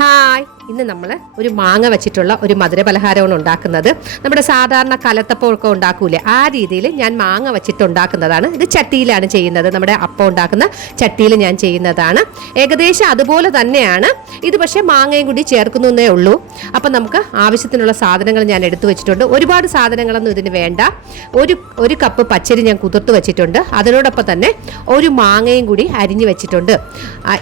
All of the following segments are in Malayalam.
ഹായ്, ഇന്ന് നമ്മൾ ഒരു മാങ്ങ വെച്ചിട്ടുള്ള ഒരു മധുര പലഹാരമാണ് ഉണ്ടാക്കുന്നത്. നമ്മുടെ സാധാരണ കലത്തപ്പമൊക്കെ ഉണ്ടാക്കൂലേ, ആ രീതിയിൽ ഞാൻ മാങ്ങ വെച്ചിട്ട് ഉണ്ടാക്കുന്നതാണ്. ഇത് ചട്ടിയിലാണ് ചെയ്യുന്നത്, നമ്മുടെ അപ്പം ഉണ്ടാക്കുന്ന ചട്ടിയിൽ ഞാൻ ചെയ്യുന്നതാണ്. ഏകദേശം അതുപോലെ തന്നെയാണ് ഇത്, പക്ഷേ മാങ്ങയും കൂടി ചേർക്കുന്നേ ഉള്ളൂ. അപ്പം നമുക്ക് ആവശ്യത്തിനുള്ള സാധനങ്ങൾ ഞാൻ എടുത്തു വെച്ചിട്ടുണ്ട്. ഒരുപാട് സാധനങ്ങളൊന്നും ഇതിന് വേണ്ട. ഒരു കപ്പ് പച്ചരി ഞാൻ കുതിർത്ത് വെച്ചിട്ടുണ്ട്. അതിനോടൊപ്പം തന്നെ ഒരു മാങ്ങയും കൂടി അരിഞ്ഞു വെച്ചിട്ടുണ്ട്.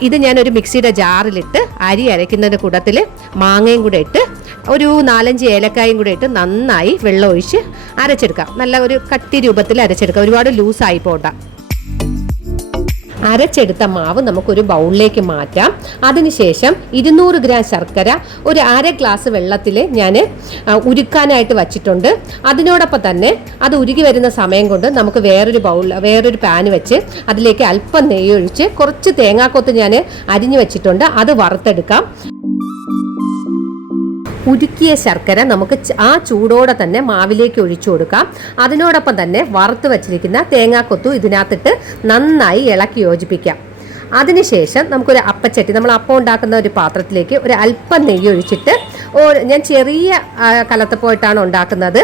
ഇത് ഞാനൊരു മിക്സിയുടെ ജാറിലിട്ട് അരി അരയ്ക്കുന്നതിൻ്റെ കൂട്ടത്തിൽ മാങ്ങയും കൂടെ ഇട്ട് ഒരു 4-5 ഏലക്കായും കൂടെ ഇട്ട് നന്നായി വെള്ളം ഒഴിച്ച് അരച്ചെടുക്കാം. നല്ല ഒരു കട്ടി രൂപത്തിൽ അരച്ചെടുക്കാം, ഒരുപാട് ലൂസായി പോണ്ട. അരച്ചെടുത്ത മാവ് നമുക്കൊരു ബൗളിലേക്ക് മാറ്റാം. അതിനുശേഷം 200 ഗ്രാം ശർക്കര ഒരു 1/2 ഗ്ലാസ് വെള്ളത്തിൽ ഞാൻ ഉരുക്കാനായിട്ട് വച്ചിട്ടുണ്ട്. അതിനോടൊപ്പം തന്നെ അത് ഉരുകി വരുന്ന സമയം കൊണ്ട് നമുക്ക് വേറൊരു പാൻ വെച്ച് അതിലേക്ക് അല്പം നെയ്യ് ഒഴിച്ച് കുറച്ച് തേങ്ങാക്കൊത്ത് ഞാൻ അരിഞ്ഞു വെച്ചിട്ടുണ്ട്, അത് വറുത്തെടുക്കാം. ഉരുക്കിയ ശർക്കര നമുക്ക് ആ ചൂടോടെ തന്നെ മാവിലേക്ക് ഒഴിച്ചു കൊടുക്കാം. അതിനോടൊപ്പം തന്നെ വറുത്ത് വെച്ചിരിക്കുന്ന തേങ്ങാക്കൊത്തു ഇതിനകത്തിട്ട് നന്നായി ഇളക്കി യോജിപ്പിക്കാം. അതിനുശേഷം നമുക്കൊരു അപ്പച്ചട്ടി, നമ്മൾ അപ്പം ഉണ്ടാക്കുന്ന ഒരു പാത്രത്തിലേക്ക് ഒരു അല്പം നെയ്യ് ഒഴിച്ചിട്ട്, ഞാൻ ചെറിയ കലത്തപ്പമായിട്ടാണ് ഉണ്ടാക്കുന്നത്,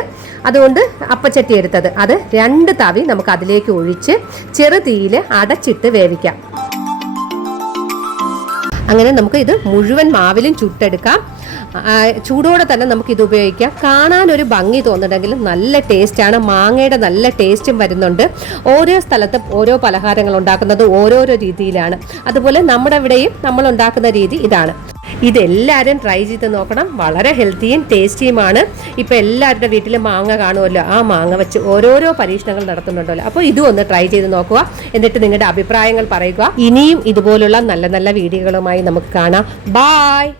അതുകൊണ്ട് അപ്പച്ചട്ടി എടുത്തത്, അത് 2 തവി നമുക്ക് അതിലേക്ക് ഒഴിച്ച് ചെറുതീയിൽ അടച്ചിട്ട് വേവിക്കാം. അങ്ങനെ നമുക്ക് ഇത് മുഴുവൻ മാവിലും ചുട്ടെടുക്കാം. ചൂടോടെ തന്നെ നമുക്കിത് ഉപയോഗിക്കാം. കാണാനൊരു ഭംഗി തോന്നുന്നുണ്ടെങ്കിലും നല്ല ടേസ്റ്റാണ്. മാങ്ങയുടെ നല്ല ടേസ്റ്റും വരുന്നുണ്ട്. ഓരോ സ്ഥലത്തും ഓരോ പലഹാരങ്ങൾ ഉണ്ടാക്കുന്നത് ഓരോരോ രീതിയിലാണ്. അതുപോലെ നമ്മുടെ ഇവിടെയും നമ്മൾ ഉണ്ടാക്കുന്ന രീതി ഇതാണ്. ഇതെല്ലാവരും ട്രൈ ചെയ്ത് നോക്കണം. വളരെ ഹെൽത്തിയും ടേസ്റ്റിയുമാണ്. ഇപ്പോൾ എല്ലാവരുടെ വീട്ടിലും മാങ്ങ കാണുമല്ലോ, ആ മാങ്ങ വെച്ച് ഓരോരോ പരീക്ഷണങ്ങൾ നടത്തുന്നുണ്ടല്ലോ. അപ്പോൾ ഇതും ഒന്ന് ട്രൈ ചെയ്ത് നോക്കുക. എന്നിട്ട് നിങ്ങളുടെ അഭിപ്രായങ്ങൾ പറയുക. ഇനിയും ഇതുപോലുള്ള നല്ല നല്ല വീഡിയോകളുമായി നമുക്ക് കാണാം. ബായ്.